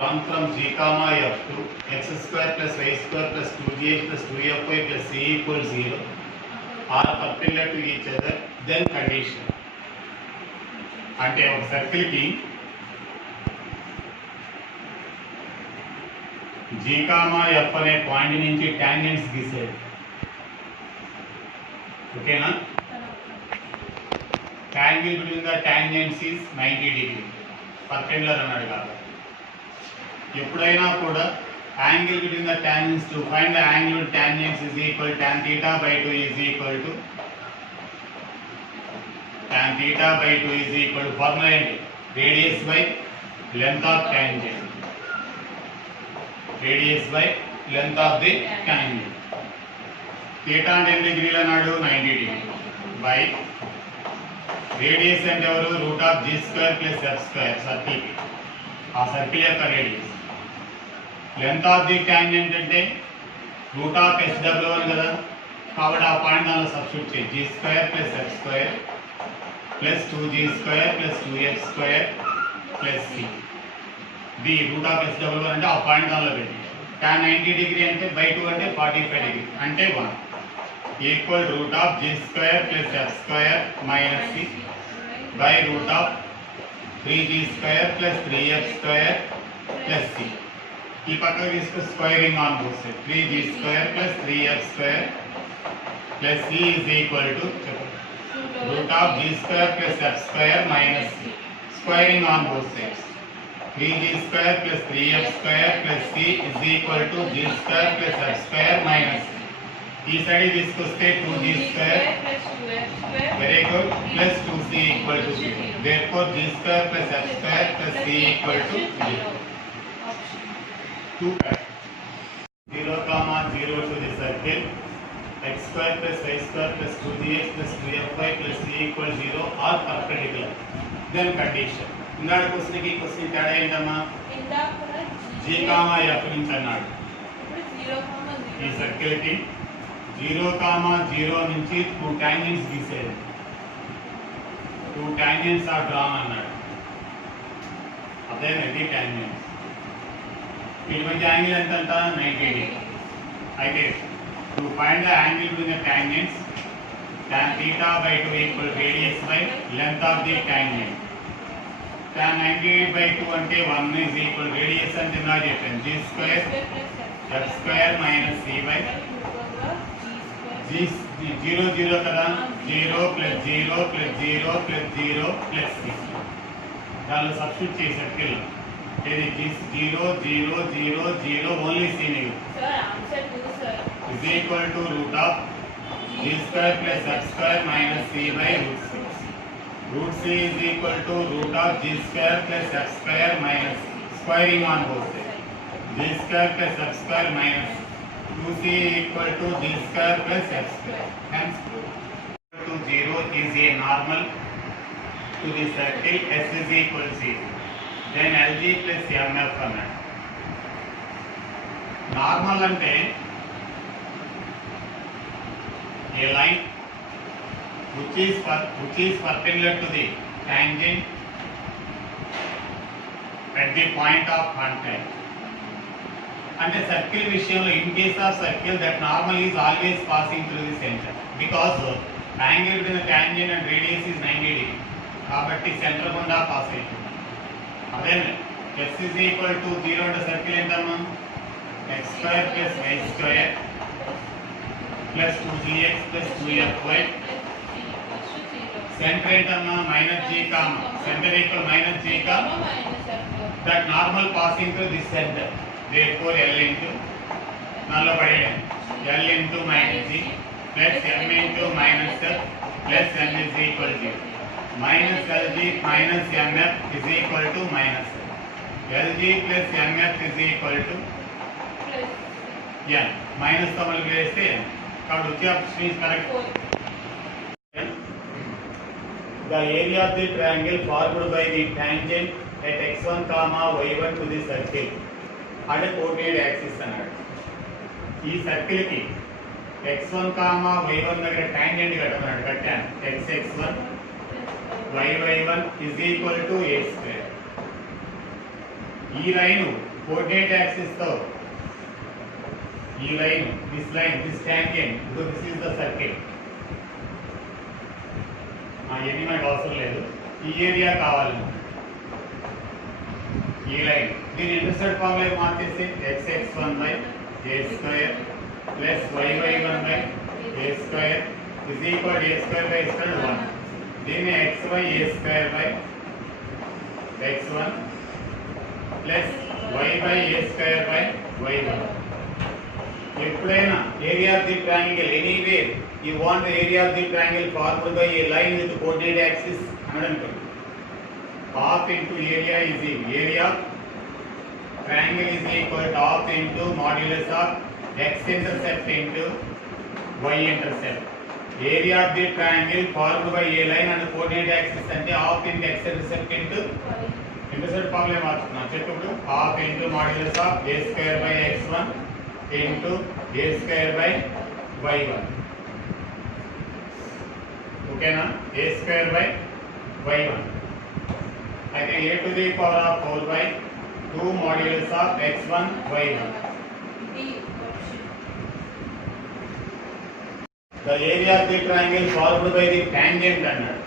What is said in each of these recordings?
Drawn from G comma F to x square plus y square plus 2gx plus 2fy plus c equals 0 are perpendicular to each other, then condition. అంటే ఒక circle కి G comma F అనే point నుంచి tangents గీసేది. ఓకేనా? Angle between the tangents is 90 degree. Perpendicular అన్నాడు కాబట్టి ఎప్పుడైనా కూడా angle between the tangents to find the angle with tangents is equal tan theta by 2 is equal to tan theta by 2 is equal to formula ఏంటి? Radius by length of tangent. Radius by length of the tangent. theta అంటే ఎన్ని డిగ్రీలు అన్నాడు? 90 degree by radius అంటే ఎవరు? Root of g square plus f square. Circle కి ఆ సర్కిల్ యొక్క radius. Length of the tangent అంటే రూట్ ఆఫ్ SW1 కదా, కాబట్టి ఆ పాయింట్ దానిలో సబ్స్టిట్యూట్ చేయి. g square plus f square plus 2g square plus 2f square plus c. The root of SW1 అంటే ఆ పాయింట్ దానిలో పెట్టి tan 90 డిగ్రీ అంటే బై 2 అంటే 45 డిగ్రీ అంటే 1 equal root of g square plus f square minus c by root of 3g square plus 3f square plus c. ఈ పక్కకు తీసుకు squaring on both side. 3g square plus 3f square plus c is equal to root of g square plus f square minus c. Squaring on both sides. 3g square plus 3f square plus c is equal to g square plus f square minus c. ఈ సైడ్ తీసుకొస్తే 2g square very good plus 2c equal to 0. therefore g square plus f square plus c equal to 0. 2 0 comma 0 to the circle x square plus y square plus 2gx plus 2fy plus c equals 0 are perpendicular, then condition. ఇందాక క్వశ్చన్ కి క్వశ్చన్ తేడా ఏంటమ్మా? g comma f నుంచి అన్నాడు. ఈ సర్కిల్ కి 0 కామా 0 నుంచి 2 టాంజెంట్స్ గీసేది. 2 టాంజెంట్స్ ఆర్ డ్రాన్ అన్నాడు. అదేనండి టాంజెంట్స్. వీటి మధ్య యాంగిల్ ఎంత అంట? 90 డిగ్రీ. అయితే to find the angle between the tangents tan theta by 2 equal radius by length of the tangent. tan 90 by 2 అంటే 1 ఈజ్ ఈక్వల్ రేడియస్ అంటే నా చెప్పాను g square f square minus c by g 0 0 కదా, 0 ప్లస్ 0 ప్లస్ 0 ప్లస్ 0 ప్లస్ c. దానిలో సబ్స్టిట్యూట్ చేసి సర్కిల్ ఇది 0 0 0 0 only c negative is equal to root of g square plus f square minus c by root c. Root c is equal to root of g square plus f square minus squaring on both sides. G square plus f square minus 2c equal to g square plus f square. Hence to 0 is a normal to the circle s is equal to 0. Then LG plus MF అన్నాడు. నార్మల్ అంటే a line which is perpendicular to the tangent at the point of contact. అంటే సర్కిల్ విషయంలో in case of circle that normal is always passing through the center because angle between the tangent and radius is 90 degree. కాబట్టి సెంటర్ గుండా పాస్ అవుతుంది. అదే s is equal to 0 అంటే circle ఏంటమ్మా? x square plus y square plus 2gx plus 2fy. Centre ఏంటమ్మా? Minus g comma centre equal minus g comma that normal passing through this centre. therefore l into దానిలో పడేయండి l into minus g plus m into minus f plus m is equal to 0. minus LG minus MF is equal to minus LG plus MF is equal to n. minus తో మళ్ళీ వేస్తే కాబట్టి వచ్చే option is correct. The area of the triangle formed by the tangent at x1 comma y1 to the circle అంటే coordinate axis అన్నాడు. ఈ సర్కిల్ కి x1 comma y1 దగ్గర టాంజెంట్ కట్టమన్నాడు. కట్టాను x1 y1 is equal to a square. ఈ line coordinate axis తో ఈ line this tangent this is the circle. ఇవన్నీ మనకు అవసరం లేదు, ఈ ఏరియా కావాలి. ఈ లైన్ దీని ఇంటర్సెప్ట్ ఫార్ములా మార్చేసి x(x1) / a² plus y(y1) / a² is equal to a² 1. దీన్ని xy a² / x1 plus y/a² / y1. ఎప్పుడైనా area of the triangle anywhere you want the area of the triangle formed by a line with the coordinate axis అనడానికి half into area is equal area triangle is equal to half into modulus of x intercept into y intercept. Area of the triangle formed by a line and coordinate axis అంటే half into x intercept into intercept formula మార్చుకున్నాం. చెప్పప్పుడు half into modulus of a² by x1 into a² by y1. ఓకేనా? a² by y1 అయితే a to the power of 4 by 2 modulus of x1 y1. The area of the triangle formed by the tangent అన్నాడు.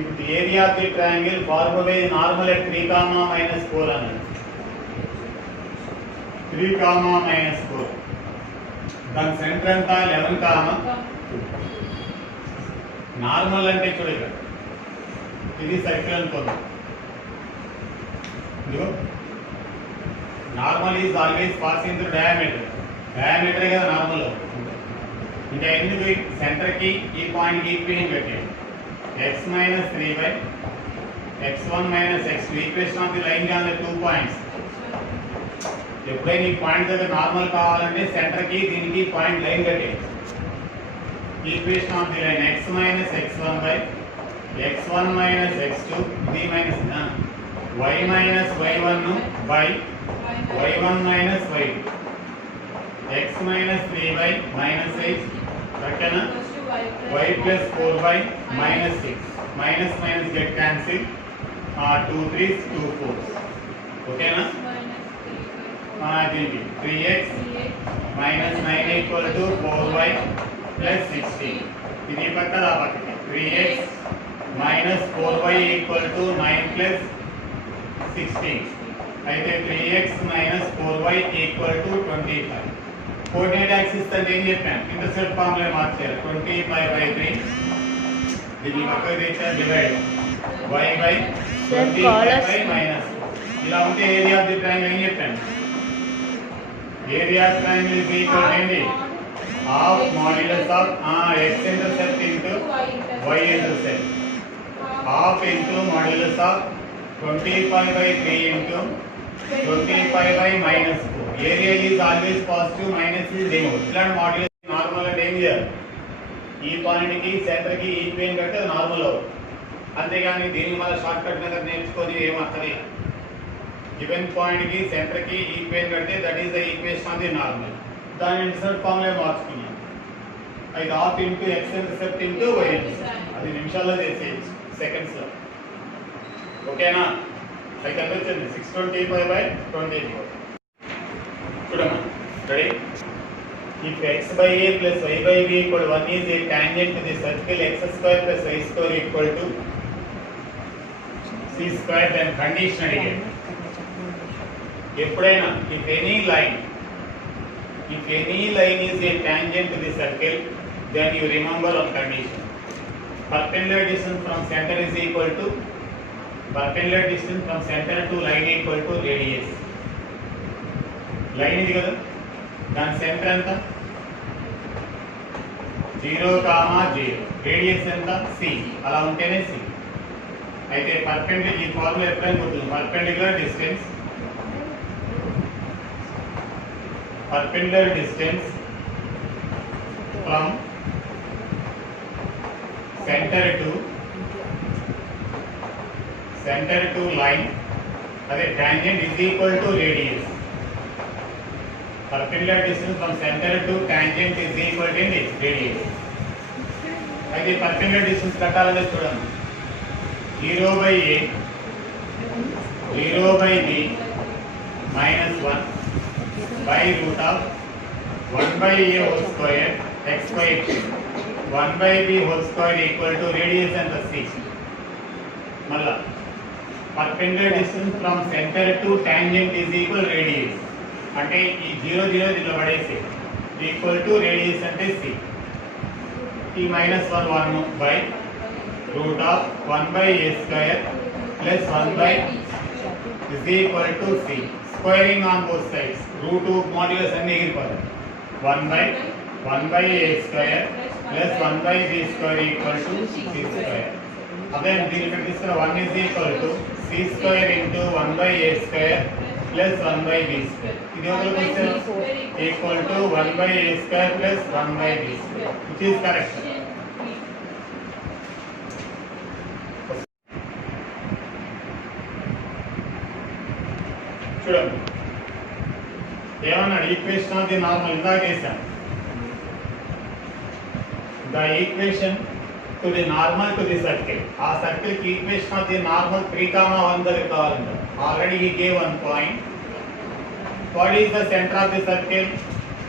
If the area of the triangle formed by the normal at 3, -4 అన్నాడు. 3, -4 దాని సెంటర్ ఎంత 11, నార్మల్ అంటే చూడగా ఇది సర్కిల్ అనుకోండి. Normal is always passing through diameter. Diameter కదా నార్మల్. ఇంకా ఎందుకు సెంటర్కి ఈ పాయింట్కి ఈక్వేషన్ పెట్టాడు. x-3 x1 - x2 equation of the line on the 2 పాయింట్స్. ఎప్పుడైనా ఈ పాయింట్ దగ్గర నార్మల్ కావాలంటే సెంటర్కి దీనికి పాయింట్ లైన్ కట్టేది. Equation of the line x - x1 x1 - x2 ఇది minus y - y1 by y1 - y2 x - 3 -8 ఓకేనా y plus 4 by -6 minus get cancel 2 3s 2 4s ఓకేనా. దీనికి 3x -9 equal to 4y plus 16. ఇది పక్కన ఆ పక్కకి 3x minus 4y equal to 9 plus 16. అయితే 3x minus 4y equal to 25. Coordinate axis అంటే ఏం చెప్పాను? ఇంటర్సెప్ట్ ఫార్ములా మార్చారు. 25/3 దీన్ని పక్కకి తెచ్చారు డివైడ్ y by 25/-. ఇలా ఉంటే ఏరియా ఆఫ్ ది ట్రయాంగిల్ ఏం చెప్పాను? Area of triangle is equal to ఏంటి? Half modulus of x intercept into y intercept half into modulus of 25/3 into 25/-4. Area is always positive, minus is negative. ఇలాంటి modulus normal అంటే ఏం చేయాలి? ఈ పాయింట్కి సెంటర్కి ఈక్వేషన్ కడితే నార్మల్ అవుతుంది. అంతేగాని దీన్ని మళ్ళీ షార్ట్ కట్ మీద నేర్చుకొని ఏం అక్కర్లేదు. గివెన్ పాయింట్కి సెంటర్కి ఈక్వేషన్ కడితే that is the equation of the normal. దాని ఇంటర్సెప్ట్ ఫార్ములా మార్చుకున్నాం. అయితే half into x intercept into y intercept. అది నిమిషాల్లో చేసేయచ్చు, సెకండ్స్లో. ఓకేనా? అయితే ఎంత వచ్చింది? 625/24. చూడమ్మా, ready? If x/a plus y/b equal 1 is a tangent to the circle x² plus y² equal to c², then condition అడిగాడు. ఎప్పుడైనా if any line is a tangent to the circle, then you remember one condition. Perpendicular distance from center is equal to perpendicular distance from center to line equal to radius. Line ఇది కదా, దాని సెంటర్ ఎంత? 0, 0. రేడియస్ ఎంత? c. అలా ఉంటేనే c. అయితే పర్పెండిక్యులర్, ఈ formula ఎప్పుడైనా గుర్తుంది. Perpendicular distance from centre to line, అదే tangent is equal to radius. Perpendicular distance from center to tangent is equal to radius. అయితే perpendicular distance కట్టాలంటే చూడండి, 0/a 0/b minus 1 by root of 1 by a whole square x square 1 by b whole square equal to radius and the c. Malla perpendicular distance from center to tangent is equal radius. అంటే ఈ 0 0 దీనిలో పడేసి equal to radius అంటే c. t minus 1 1 by root of 1 by a square plus 1 by is equal to c. Squaring on both sides. Root 2 modulus అన్ని ఎగిరిపోతాయి. 1 by a square plus 1 by b square equal to c square. Again, దీని ఇక్కడ తీసుకున్న 1 is equal to c square into 1 by a square plus 1 by b square. ఇది ఎవరికి వస్తుంది? Equal to 1 by a square plus 1 by b square. Which is correct. చూడండి ఏమన్నాడు equation of the normal ఇందాక వేసాను the equation to the normal to the circle ఆ circle కి equation of the normal 3,1 దగ్గర కావాలంట already he gave 1 point what is the centre of the circle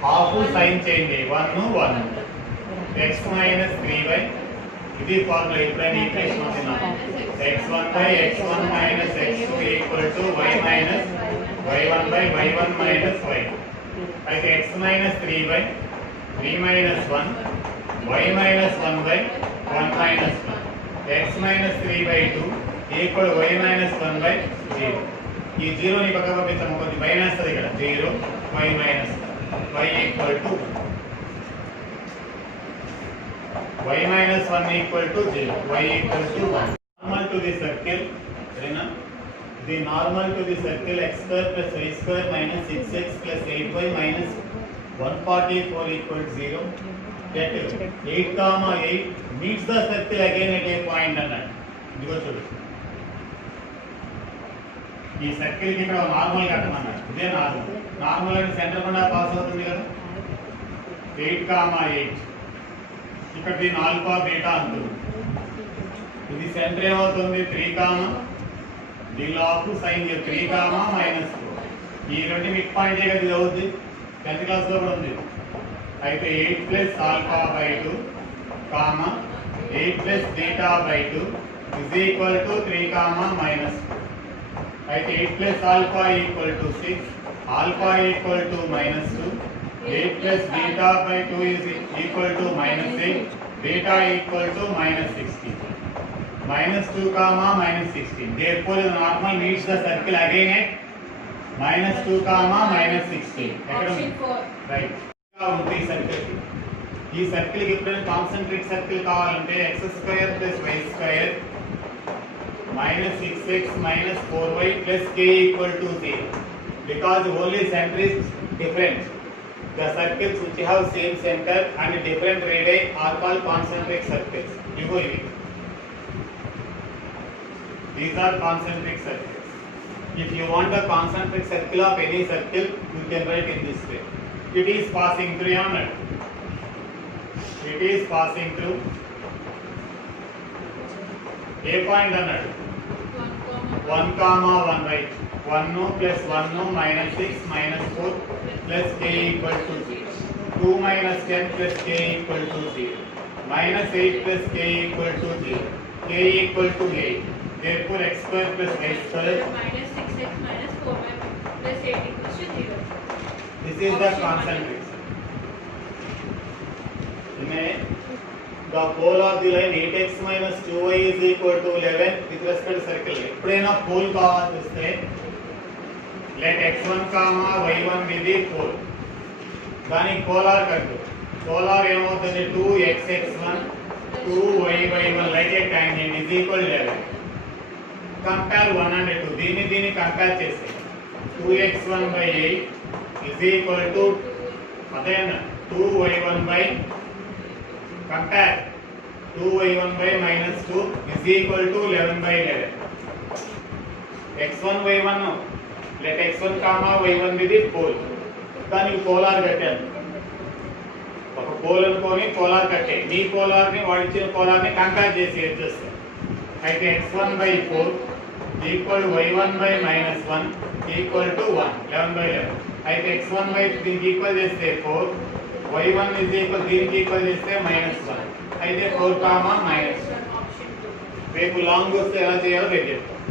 half sign change 1 1 x minus 3y ఇది formula ఎప్పుడైనా equation of the normal x1 by x1 minus x2 equal to y minus y1 by y1 minus y2 అయితే x minus 3 by 3 minus 1 y minus 1 by 1 minus 1 x minus 3 by 2 equal y minus 1 by 0 ఈ 0 ని పక్కకు పంపించాము కొద్ది మైనస్ వస్తుంది ఇక్కడ 0 y minus y equal to y minus 1 equal to 0 y equal to 1 normal to the circle right? The normal to the circle x square plus y square minus 6x plus 8y minus 144 equal to 0. That 8 comma 8 meets the circle again at a point అన్నాడు. ఇదిగో చూడు ఈ సర్కిల్ కి ఇక్కడ నార్మల్ కట్టమన్నాడు. ఇదే normal. Normal అంటే సెంటర్ గుండా పాస్ అవుతుంది కదా 8 కామా 8 ఇక్కడ దీని ఆల్ఫా బీటా అంటుంది. ఇది సెంటర్ ఏమవుతుంది 3 కామా దీనిలో ఆఫ్ సైన్ 3 కామా మైనస్ 4 ఈ రెండు మిడ్ పాయింట్ కదా ఇది అవుతుంది 10th క్లాస్ లో కూడా ఉంది. అయితే 8 ప్లస్ ఆల్ఫా బై 2 కామా 8 plus beta by 2 is equal to 3 comma minus 4 అయితే 8 plus alpha equal to 6 alpha equal to minus 2 8 plus beta by 2 is equal to minus 8 beta equal to minus 16 minus 2 comma minus 16 therefore the normal meets the circle again at minus 2 comma minus 16 option 4 right గా ఉంది సర్కిల్ ఈ సర్కిల్ కి ఎప్పుడైనా concentric circle కావాలంటే x square plus y square minus 6x minus 4y plus k equal to 0 because only center is different the circles which have same center and different radii are called concentric circles ఇగో ఇవి these are concentric circles. If you want a concentric circle of any circle, you can write in this way. It is passing through a it is passing through a point another 1 comma 1 right 1 no plus 1 no minus 6 minus 4 plus k equal to 0 2 minus 10 plus k equal to 0 minus 8 plus k equal to 0 k equal to 8 therefore x square plus y square minus 6x minus 4y plus 8 equals to 0. This is the concentric. The pole of the line 8x minus 2y is equal to 11 with respect to circle. ఎప్పుడైనా pole కావాల్సి వస్తే let x1 comma y1 be the pole. దానికి పోలార్ కట్టు. పోలార్ ఏమవుతుంది 2xx1 2yy1 like a tangent is equal to 11. Compare 1 and 2 దీన్ని కంపేర్ చేస్తే 2x1 by 8 is equal to again 2y1 by compare 2y1 by minus 2 is equal to 11 by 11 x1 y1 let x1 comma y1 be the pole దానికి పోలార్ కట్టాను ఒక పోల్ అనుకొని పోలార్ కట్టే నీ పోలార్ని వాడిచ్చిన పోలార్ని కంపేర్ చేసి చేస్తాను అయితే x1 by 4 equal to y1 by minus 1 equal to 1 11/11 అయితే x1 y దీనికి ఈక్వల్ చేస్తే 4 y1 is equal దీనికి ఈక్వల్ చేస్తే -1 అయితే 4 -1 ఆప్షన్ 2. రేపు లాంగ్ వస్తే ఎలా చేయాలో రేపు చెప్తాం